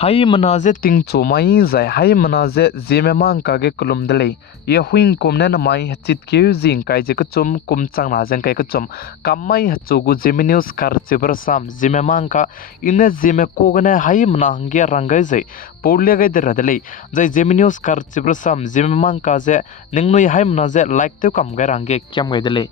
Hai manaze ting chomai zai hai manaze zeme mang ka ge kulum dele ye huing komne na mai chit ke jing kai je ka chum kum chang na jeng kai ka chum kamai hachugu geminius kar chibra sam zeme mang ka ine zeme ko gane hai mana hangge rangai zai porle gai de radele zai geminius kar chibra sam zeme mang ka je ningnoi hai manaze like te kam ga range kyam gai dele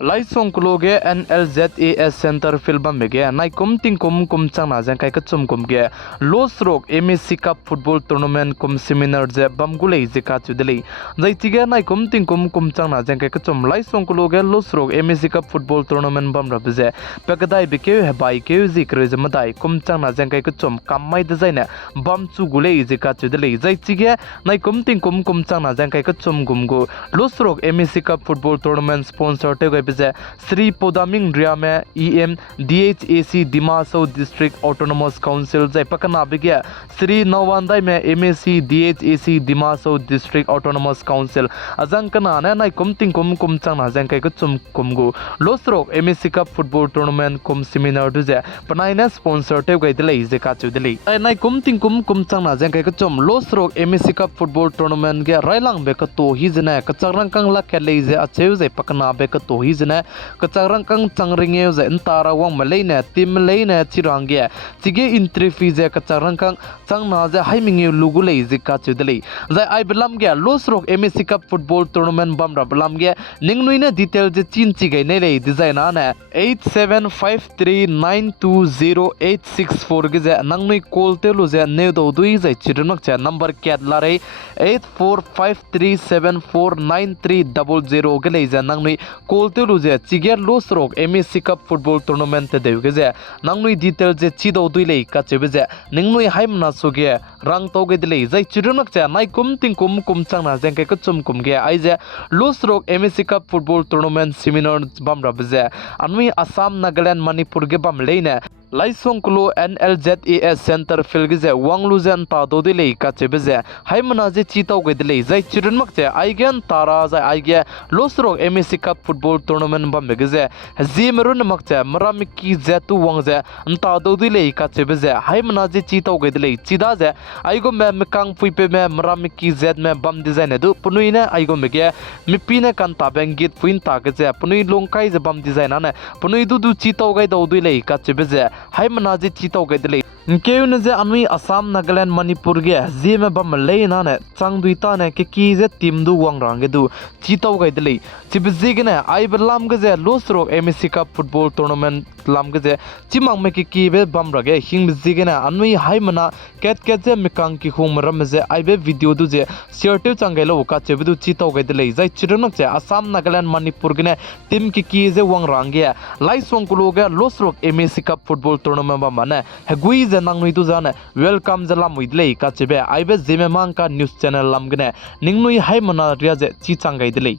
Laisong kuloge NLZAS center filbam bege nai kum ting kum chang na jang kai ka chum kum ge los rok MSC cup football tournament kum seminar je bam gulei je ka chudeli jai tige nai kum ting kum chang na jang kai ka chum Laisong kuloge los rok MSC cup football tournament bam rab je pekadai beke he bai ke ji kre je madai kum chang na jang kai ka chum kamai de jai ne bam chu gulei je ka chudeli jai tige nai kum ting kum chang na jang kai ka chum gum go los rok MSC cup football tournament sponsor te Sri Podaming Riame EM DHAC Dimasau District Autonomous Council Zai Pakana Bigya Sri Nawandai me MSC DHAC Dimasau District Autonomous Council Azankana Nai Kumting kum chang Azankai Kutum Kumgu Losrok MSC Cup Football Tournament Kum Seminar Duze Panaina sponsor Te Gaidele Zekachu Deli Nai Kumting kum chang Azankai Kutum Losrok MSC Cup Football Tournament Ge Railang Bekato Hizana Kacharangkang La Kaleze Acheuze Pakana Bekato Hizana Kacharangkang Changringe Zentara Wang Malayna Tim Malayna Chirangia Tige entry fees Kacharangkang Chang Naza Haiming Lugule Zikachudeli Zai I Belamgia Losrok MSC Cup Football Tournament Bamra Belamgia Ningnuina details Chin Chigay Nele Designana 8753920864 Giza Nangnui Kolteluza Nedo Duiza Chirunak number cat lare 8453749300 Galeza Nangnui Kolteluza Chiger Losrok MSC Cup Football Tournament Devgaza Nangnui details Chido Dule Kachebeza Ningnui Haimna Suge Rang Togedele Zai Chirunak Nai Kumting kum changna Zenke Kutum Kumge Aiza Losrok MSC Cup Football Tournament Seminar Bamra Beze Anui Assam Nagaland Manipur Gebam Lane Laisong Kulo NLZAS Center Filgize Wangluzen Ta Dodile Kachebeze Haimanaze Chitao Gedele Zai Chirunmakte Aigen Tara Zai Aige Losrok MSC Cup Football Tournament Bambegize Zemerun Makte Maramiki Zetu Wangze Nta Dodile Kachebeze Haimanaze Chitao Gedele Chidaze Aigo me Mekang Puipe me Maramiki Zed me Bam Design Edu Punuina Aigo Mege Mipine Kanta Bengit Puin Tagaze Punui Longkai the Bam Design Ane Punui Dudu Chitao Gaidodile Kachebeze Hai manazi chitau gaidele Nkeunaze anui Assam Nagaland Manipur ge Zeme bam leina ne changduita ne ke kize timdu wangrang du chitau gaidele chibzigene ai belam ge losrok MSC Cup Football Tournament lam ge chimang me ke kibe bam rage hingbzigene anui hai mana ket je mikang ki humram je ai be video du je shirte changelo ka chebu chitau gaidele jai chirunak je Assam Nagaland Manipur ge ne tim ki kize wangrang ge Laisong kuloge losrok MSC Cup Football Tournament ba mane hegui Nangui tu zana welcome zalam widlei kachebe aibe Zeme mangka news channel lamgne ningnui hai mana riaje chi changai dilei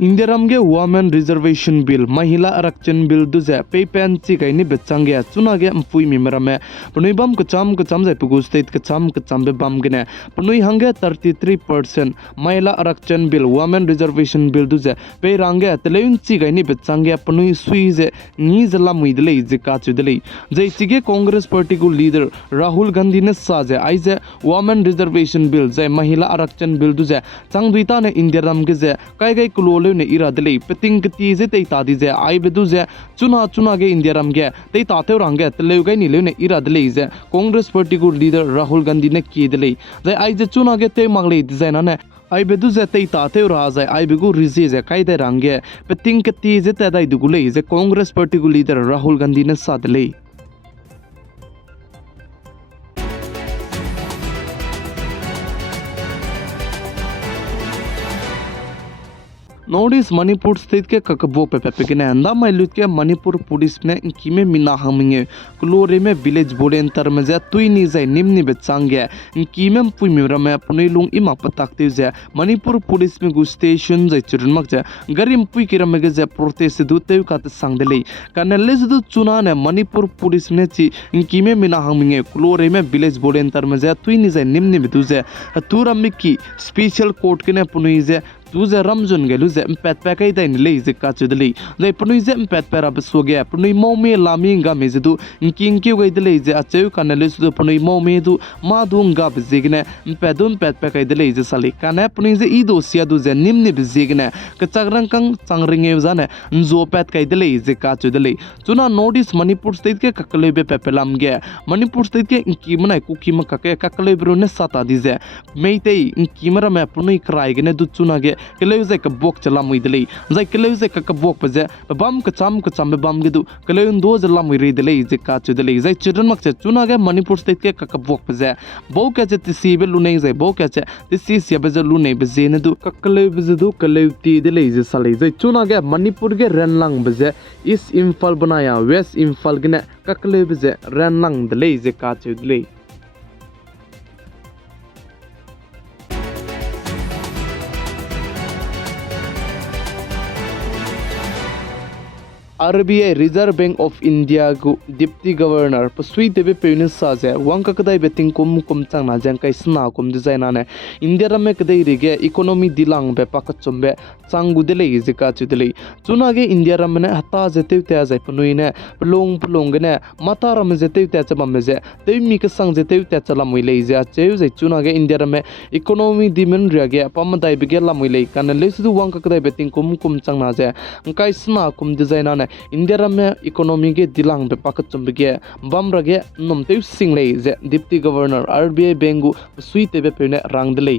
Indiaramge Women Reservation Bill Mahila Arakchan Bill duze Paypan Chikai ni Betsangia Tsunage Mpui Mimerame Punibam Kacham Zai Pugu State Kacham be Bamgene Punui Hange 33% Mahila Arakchan Bill Women Reservation Bill duze Pay Range Teleun Chikai ni Betsangia Punui Suize Nizala Muidle Zikachudele Zai Chige Congress Party leader Rahul Gandhi ne Saze Aize Women Reservation Bill Zai Mahila Arakchan Bill duze Changduita ne Indiaramge Ze Kai Kulole ne iradele peting kti je tei ta di je ai bedu je chuna ge indiaram ge tei ta te range tele gai ni le ne iradele je Congress Party leader Rahul Gandhi ne ki dele je ai je chuna ge te magle design ne ai bedu je tei ta te ra je ai begu rize je kai de range peting kti je te dai dugule je Congress Party leader Rahul Gandhi ne sadle north east Manipur state के ककबो पे पेगने अंदा माइलुट के Manipur police ने इनकी में मिना हमिंगे क्लोरे में village Borden तरमजे तुईनी जाय निम्नि बेचांगे इनकी में पुइमिरा में पुने लुंग इमा पताकते जे मणिपुर पुलिस में गु स्टेशन जाय चिरनमक जे गरिम पुइ किरमगे जे प्रोटेस्ट दु तेउ कात सांगदले कानले जदु चुना ने मणिपुर पुलिस ने ची इनकी में मिना हमिंगे क्लोरे में विलेज बोर्डन तरमजे तुईनी जाय निम्नि बेतु जे तुरमिकी स्पेशल कोर्ट के ने पुने जे तुझे रमजुन गेलु जे पेट पैकै दैन ले जे काचुदले जे पुनुइ जे पेट पैरा बसोगे पुनुइ मौमे लामी गा मेजदु किंग क्यु गइदले जे अचेउ कानले सुदु पुनुइ मौमे दु मादु गा बजेगने पेदुन पेट पैकै दले जे साले काने पुनुइ जे इदो सियादु जे निम्नि बजेगने कचाग्रंग कंग चांगरिंगे जाने जो पेट कै दले जे काचुदले चुना नॉर्थ ईस्ट मणिपुर स्टेट के ककलेबे पेपेलाम गे मणिपुर स्टेट के इंकी मनाय कुकी मकके ककलेब्रो ने साता दिजे मेइते इंकी मरा में पुनुइ क्राइगने दु चुना गे कलेउ जे कबोक चला मुइदले जाय कलेउ जे कबोक पजे बम कचम बम गिदु कलेउ दो जला मुइरे दले जे काचुदले जाय चिरन मक्से चुना गे मणिपुर स्टेट के कबोक पजे बौ के जे तिसीबे लुनै जाय बौ के जे तिसी सियाबे जे लुनै बजे ने दु कलेउ बजे दु कलेउ ती दले जे साले जाय चुना गे मणिपुर के रेनलांग बजे ईस्ट इम्फाल बनाया वेस्ट इम्फाल गने कलेउ बजे रेनलांग दले जे काचुदले RBI Reserve Bank of India gu Deputy Governor pasui tebe penis saje wangka kadai beting kum changna jang kai sna kum designa ne India rame kadai rige economy dilang be pakachombe changu dele jika chudele chuna ge India ramne hata jete te jai panui ne plong ne mata ram jete te chabam je te mi ka sang jete te chalam le ja cheu jai chuna ge India rame economy dimen rage pam dai bege lam le kan le su wangka kadai beting kum changna je kai sna kum designa ne India rame economy ge dilang be pakat chumbege bam rage nomteu singlei je deputy governor RBI bengu suite be pene rangdlei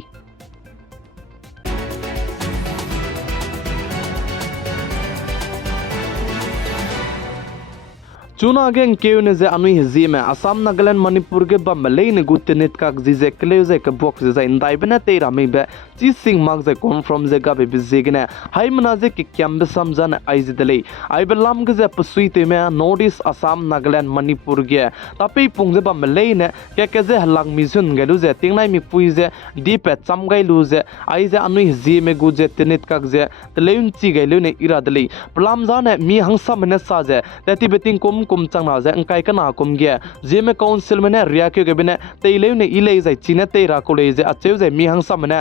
चुना गेंग केउ ने जे अनुइ Zeme Assam Nagaland Manipur के बम लेने गुते net का जिजे क्लेउ जे के box जे इंदाइ बने तेरा मे बे ची सिंग माग जे कन्फर्म जे गा बे बिजेगने हाइ मना जे के क्याम बे समजन आइज दले आइ बे लाम के जे पसुइते मे नॉर्थ ईस्ट असम नागालैंड मणिपुर गे तापे पुंग जे बम लेने के जे हलांग मिजुन गेलु जे तिंगनाइ मि पुइ जे दी पे चमगाइ लु जे आइ जे अनुइ Zeme गु जे तेनेट का जे तलेउन ची गइलु ने इरा दले प्लाम जाने मि हंसा मने सा जे तेति betting kum changna ja angkai kana kum ge Zeme council mane riakyo ge bene teileu ne ilei jai chine te ra ko le je acheu jai mi hangsa mane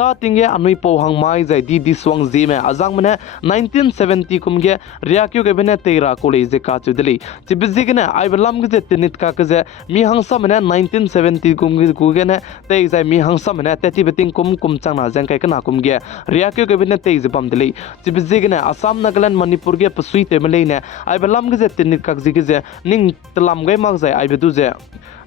da tinge anui po hang mai jai di swang Zeme azang mane 1970 kum ge riakyo ge bene te ra ko le je ka chudeli chibzi ge ne ai belam ge je tinit ka ke je mi hangsa mane 1970 kum ge ne te jai mi hangsa mane teti beting kum changna ja angkai kana kum ge riakyo ge bene te je bam deli chibzi ge ne Assam Nagaland Manipur ge pasui te mele ne ai belam ge je tinit ka जे निंग तलाम गई मग जाए आई बेदु जे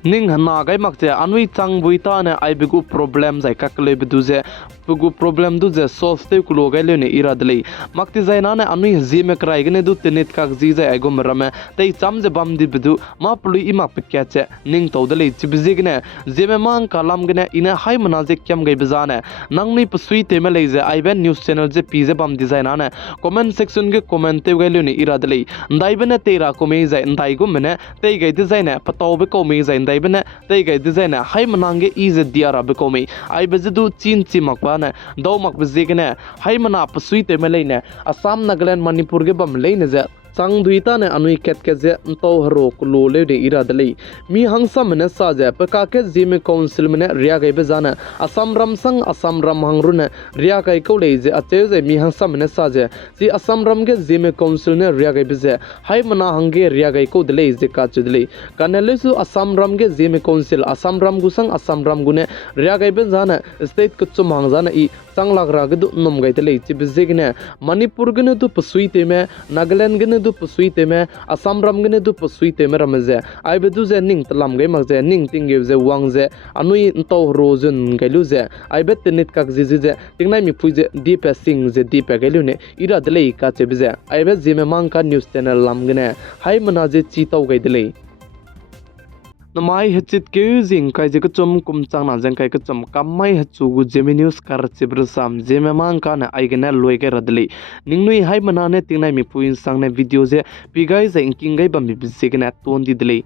निंग हना गई मग जे अनुई चंग बुइता ने आई बेगु problem जाए ककले बेदु जे बेगु problem दु जे solve ते कुलो गई लेने इरा दले मक्ति जाए ना ने अनुई Zeme कराई गने दु तेनेट का जी जाए आइगो मरमे ते चम जे बम दि बेदु मा पुलु इमा पक्याचे निंग तो दले चिबजे गने Zeme मांग कालाम गने इने हाई मना जे क्यम गई बजाने नंगनी पसुई तेमे ले जे आई बेन न्यूज़ चैनल जे पीजे बम डिजाइन आने कमेंट सेक्शन के कमेंट ते गई लेने इरा दले दाई बने तेरा को मे जाए दाई गो मने ते गई डिजाइन है पताओ बे को मे जाए दाई बने ते गई डिजाइन है हाई मनांगे इज दियारा बे को मे आई बजे दु चीन ची मकवा ने दो मक बजे गने हाई मना पसुई तेमे लेने असम नागालैंड मणिपुर के बम लेने जे sang duita ne anui ket ke je to haro kulo le de ira dele mi hangsa mane sa je pa ke Zeme council mane ria gai be jana asam ram sang asam ram hangru ne ria gai ko le je ache je mi hangsa mane sa je si asam ram ke Zeme council ne ria gai be je hai mana hange ria gai ko dele je ka chudle kanale su asam ram ke Zeme council asam ram gu sang asam ram gu ne ria gai be jana state ku chum hang jana i sang lag ra gu nom gai dele chi be je ne manipur gu ne du pasui te me Nagaland gu ne du pasui te me Assam ram gene du pasui te me ramze ai be du je ning tlam gai mag je ning ting ge je wang je anui to rozun gailu je ai bet tenit kak je je tingnai mi pui je deep sing je deep gailu ne ira dele ka che be je ai bet Zeme mang ka news channel lam gene hai mana je chi to gai dele namai hechit ke jing kai je ka chom kum chang na jang kai ka chom kamai hachu gu Zeme news kar chibr sam Zeme mang ka na ai gena loi ke radli ningnui hai mana ne tingnai mi puin sang ne video je pigai za inking gai ba mi bisik na ton di dili